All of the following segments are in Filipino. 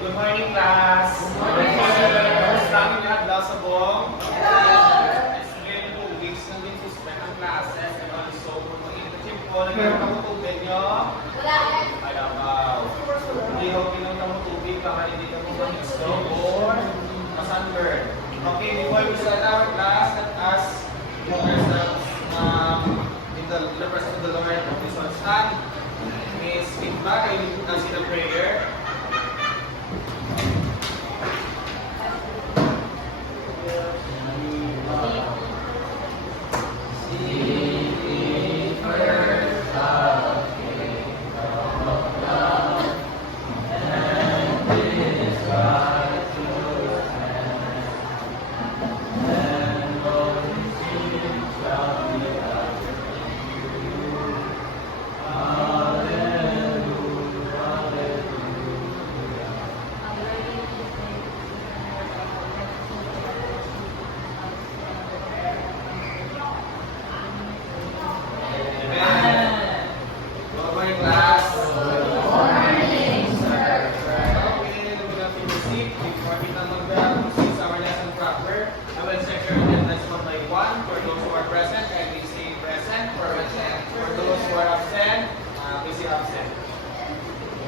Good morning, class. Good morning. Kamusta ang lahat daw sa buong? It's been 2 weeks na din suspend ang classes and also kung mag-internship po, nagkaroon ako tubig nyo? Wala eh. Ay, nabaw. Hindi ako pinunta mo tubig baka hindi ka mo mag-stroke or ma-sunburn. Okay, before we start our class, let us know ourselves in the presence of the Lord of this one stand. Miss Feedback, I will consider prayer.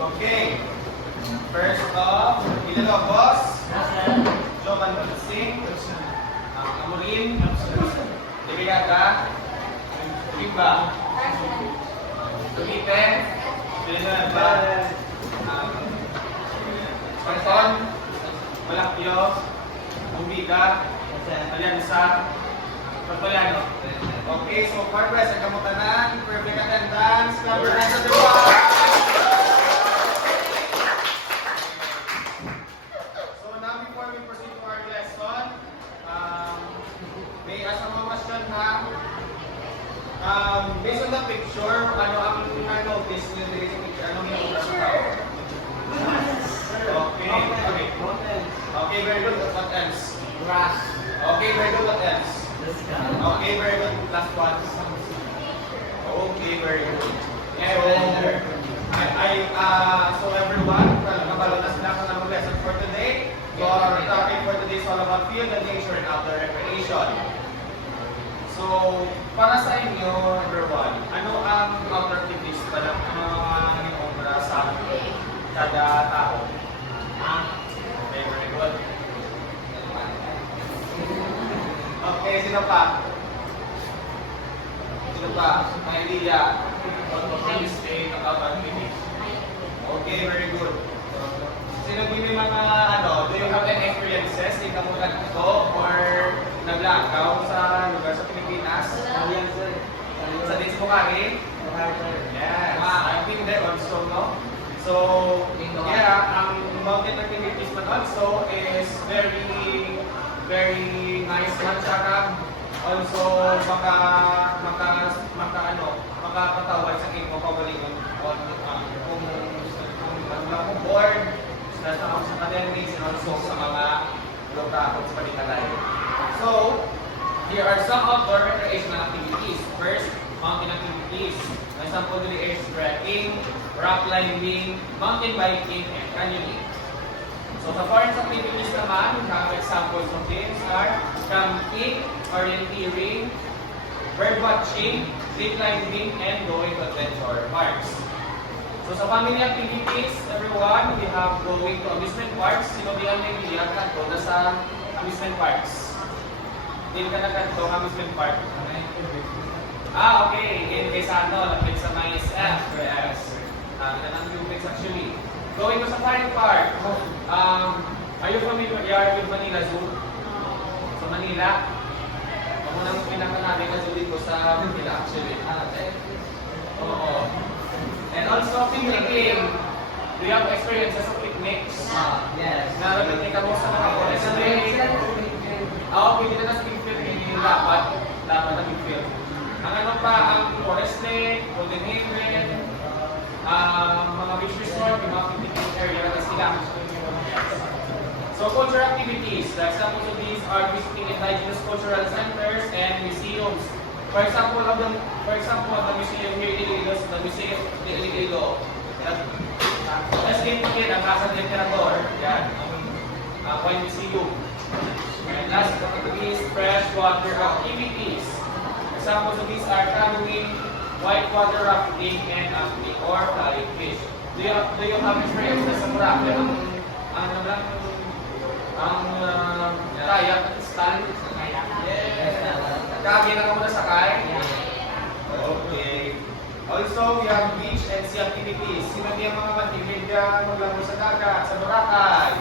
Okay. First off, Ilalo Boss. Jovan Mansing. Amurin. Libigata. Kimba. Tumipe. Pilinaba. Panton. Malakyo. Umbiga. Aliansa. Pagpaliano. Okay, so for present kamutanan, perfect attendance, number 9 of the board. Based on the picture, ano ang na-notice nyo dito sa picture? Anong yung sa tao? Okay. Okay. Okay, very good. What else? Grass. Okay, very good. What else? Okay, very good. Last one. Okay, very good. So everyone, nakabalo na sila sa namang lesson for today. So our topic for today is all about field and nature and outdoor recreation. So, para sa inyo, everyone, ano ang outdoor activities ba ng para sa kada tao? Okay, very good. Okay, sino pa? Sino pa? May idea? What can you say about activities? Okay, very good. Sino din may mga do you have any experiences? Di ka muna dito or naglakaw sa lugar sa Pilipinas? Sa Disbukari? Yes. I've been there also, no? So, yeah, ang mountain activities man also is very, very nice man. Tsaka also, makapatawad sa king mo pagalingon kung kung board, sa academics, and also sa mga lokakot sa panikalay. So, here are some outdoor recreational activities. First, mountain activities. Ang example dili is trekking, rock climbing, mountain biking, and canyoning. So, sa forest activities naman, we have examples of these are camping, orienteering, bird watching, tree climbing, and going to adventure parks. So, sa family activities, everyone, we have going to amusement parks. Sino bilang may bilihan ka na sa amusement parks? Hindi ka na kanto ang amusement park. Okay. In Quezano, lapit sa mga SF. Yes. Nanang Lubix actually. Going to safari park. Are you familiar with Manila Zoo? Sa Manila? Ako nang pinakanabi na zoo dito sa Manila actually. Oo. And also picnicking. Do you have experiences of picnics? Yes. Narating ka mo sa mga forest. Pwede na sa Bigfield. Hindi dapat na Bigfield. Ang ano pa, ang Forest Lake, Golden Haven, mga beach resort, yung mga picnic area na sila. So cultural activities. The examples of these are visiting indigenous cultural centers and museums. For example, the museum here in Iloilo, the Museum of Iloilo. Let's give again, ang nasa temperador. Yan. Ang YMCU. And last is freshwater activities. Examples of these are canoeing, whitewater rafting, and acting or flying fish. Do you have experience sa Boracay? Kayak at stand? Yes. Kagi na ka muna sakay? Okay. Also, we have beach and sea activities. Sino di ang mga matigil dyan maglaro sa dagat, sa Boracay?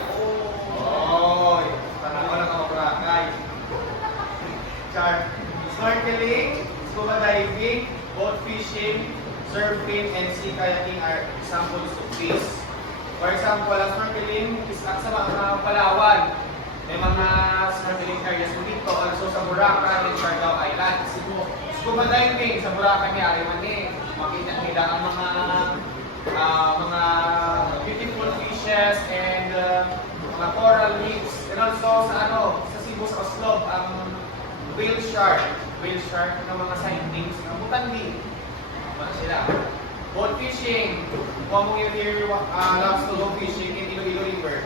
Oh, tanaw lang ako Boracay. Char. Snorkeling, scuba diving, boat fishing, surfing, and sea kayaking are examples of this. For example, ang snorkeling is at sa mga Palawan. May mga snorkeling areas dito. Also sa Boracay and Siargao Islands. Scuba diving sa Boracay may ari man eh. Makita nila ang mga beautiful fishes and mga coral reefs. And also sa Cebu, sa Oslob, ang whale shark ng mga sightings ng Butandi. Ano sila? Boat fishing. Kung mo yung here loves to go fishing in Iloilo River.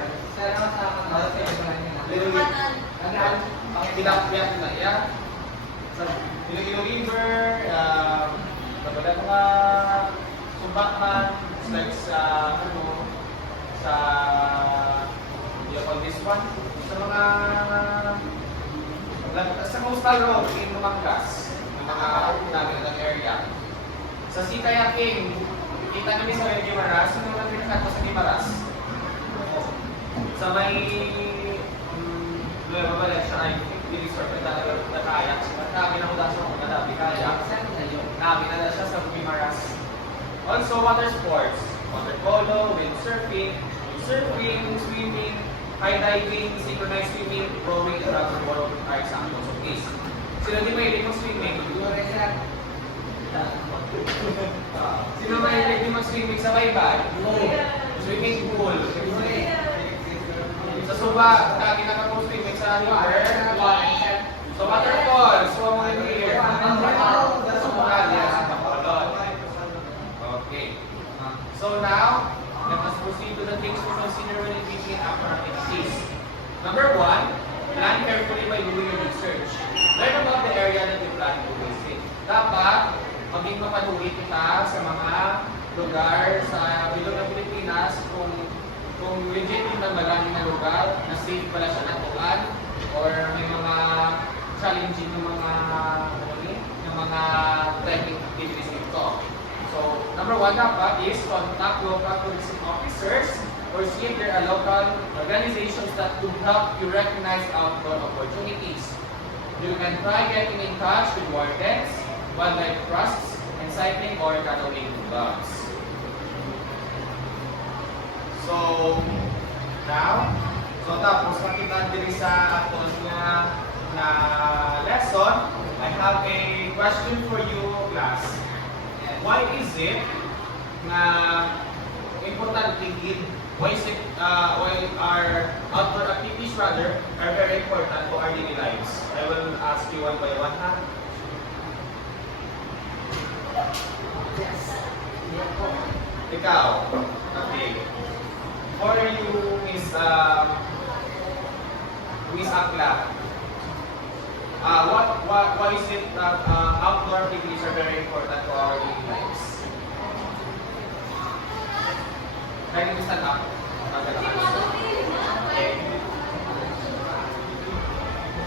Tilapia na yan. Sa Iloilo River, kapag mga sumbakman, like sa this one, sa coastal road in Lumangas, ng mga namin ng area. Sa sea kayaking, kita namin sa Guimaras, sino naman pinakato sa Guimaras? Sa may Nueva Valencia, I think, resort na kayak. Namin na mula siya kung nadabi kayak. Namin na siya sa Guimaras. Also, water sports. Water polo, windsurfing, swimming, high diving, synchronized swimming, rowing, and paddleboard are examples of this. Sino di mahilig mag-swimming? Sino mahilig mag-swimming sa baybay? Swimming pool. Sa suba, kagi nakapag-swimming sa river. So waterfall, so mga here. Okay. So now, let us proceed to the things to consider when engaging in outdoor activities. Number 1, plan carefully by doing your research. Learn about the area that you plan to visit. Dapat, maging mapanuri kita sa mga lugar sa bilog ng Pilipinas kung legit yung maraming na lugar na safe pala siya natuan or may mga challenging ng mga trekking activities dito. So, number 1 dapat is contact local tourism officers or see if there are local organizations that could help you recognize outdoor opportunities. You can try getting in touch with wardens, wildlife trusts, and cycling or canoeing clubs. So, now, tapos makita diri sa aton na lesson, I have a question for you, class. Why is it na importante why our outdoor activities rather are very important to our daily lives? I will ask you one by one, ha? Ikaw. Okay. For you, Miss Akla, why is it that outdoor activities are very important to our daily lives? Try to stand up. Okay.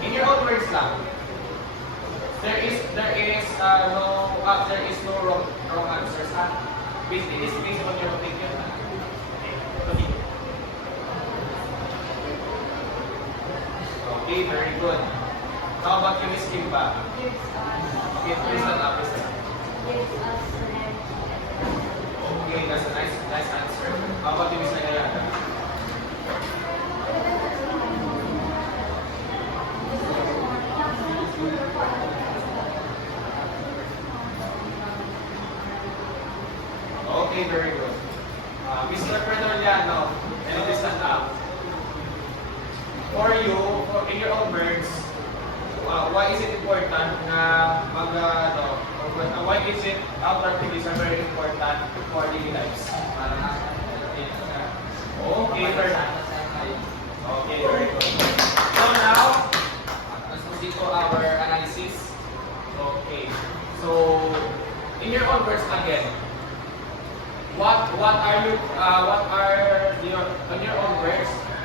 In your own words lang, there is no wrong answers. It is based on your opinion. Okay, very good. How about you, Miss Kimba? Okay, please stand up. Okay, that's a nice answer. How about you, Miss Nagayada? Okay, very good. Mr. Perdoliano, and please stand up. For you, in your own words, why is it important na why is it outdoor activities are very important for daily lives?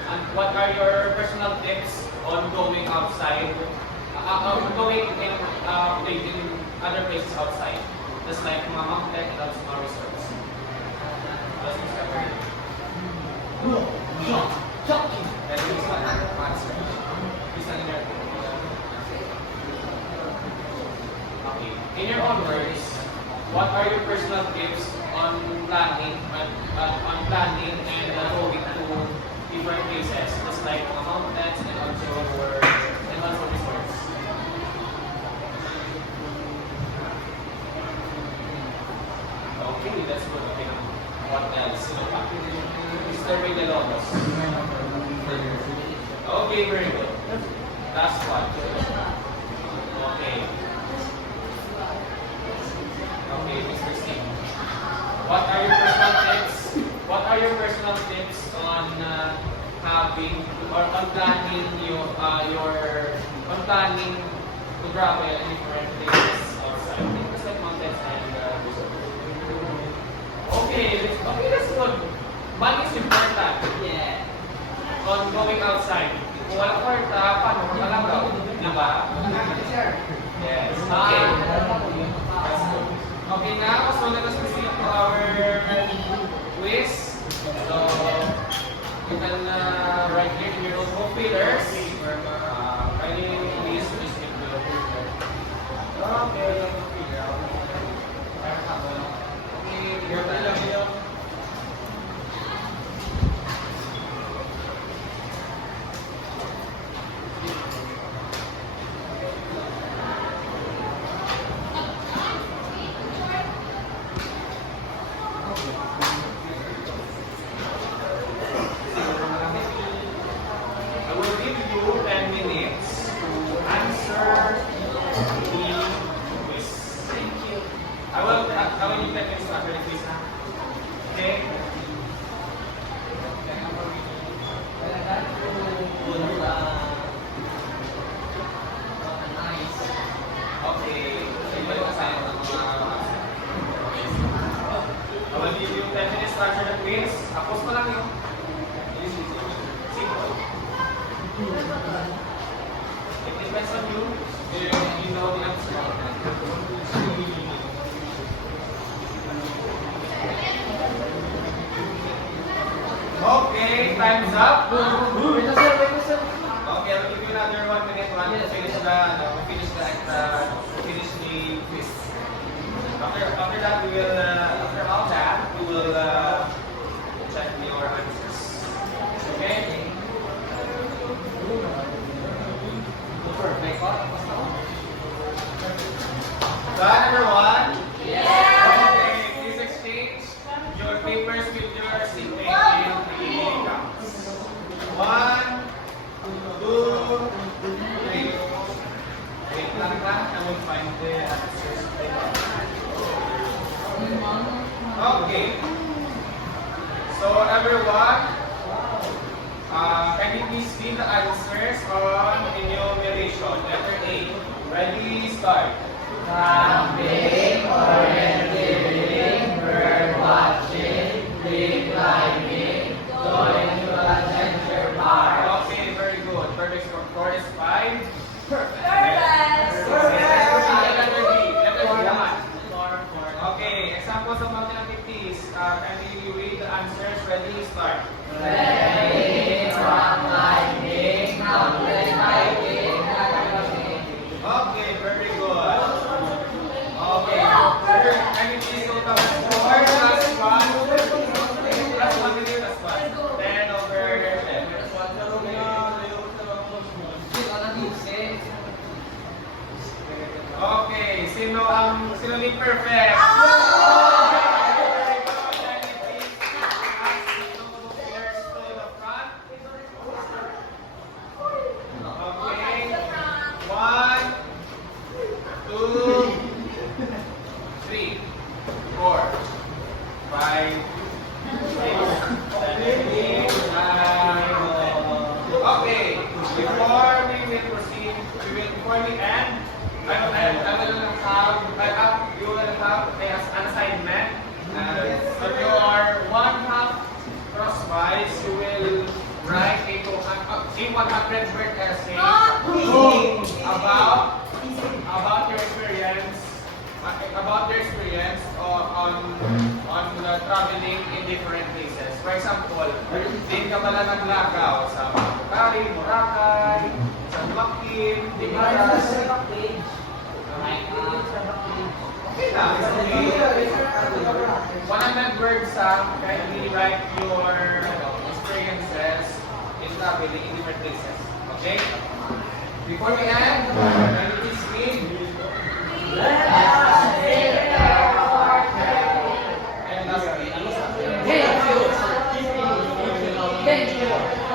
And what are your personal tips on going outside? Going in other places outside, just like mga mountain and also mga resorts. That's Mr. Curry. Shocking. And he's not an answer. He's not in your Okay. In your own words, what are your personal tips on planning and going to different places, just like mga mountains and also resorts? Okay, that's good. Okay, what else? Mr. Villalobos. Okay, very good. Last one. Okay. Okay, Mr. Singh. What are your personal tips? What are your personal tips on having or on planning on planning to travel in different places outside? Just like mountains and resorts. Okay, that's good. Money is important. Yeah. On going outside. Kung wala kwarta, paano magkalagaw? Diba? Yes. Okay. That's good. Okay, now, so let us proceed to our quiz. So, you can write here in your notebook pillars. Kindly please listen to the paper. Okay. I will give you 10 minutes to answer the quiz. Thank you. I will give 10 minutes to answer the quiz. Okay? Okay. I will give you 10 minutes to answer the quiz. Tapos mo lang yun. Simple. It depends on you. You know the answer. Okay, time's up. Okay, I'll give you another 1 minute to finish the quiz. After that, after all that, we will check your answers. Okay? Done, everyone? Yeah! Okay, please exchange your papers with your seatmate in the counts. 1, 2, 3. Wait lang. I will find the answers. Okay. So, everyone, can you please read the answers on enumeration? Letter A. Ready, start. Camping, orienteering, bird watching, free climbing, going to adventure park. Okay, very good. Perfect score. 4 is 5. Perfect. Okay, examples of mountain activities. Can you read the answers? Ready, start. Ready, rock climbing, mountain biking, Okay, very good. Okay, can you please go to 4 plus 1? Plus 1 million plus 1. 10 over 10. Okay, sino may perfect? Before we end, you will have an assignment. So you are one half crosswise, you will write a in 100 word essay Oh. about your experience on traveling in different places. For example, din ka pala naglakaw sa Bukari, Boracay, sa Joaquin, Dimitas. Okay lang, it's okay. 100 words kindly write your experiences in traveling in different places. Okay? Before we end, can you please read? Let us take care of our And lastly, Thank you. Thank you.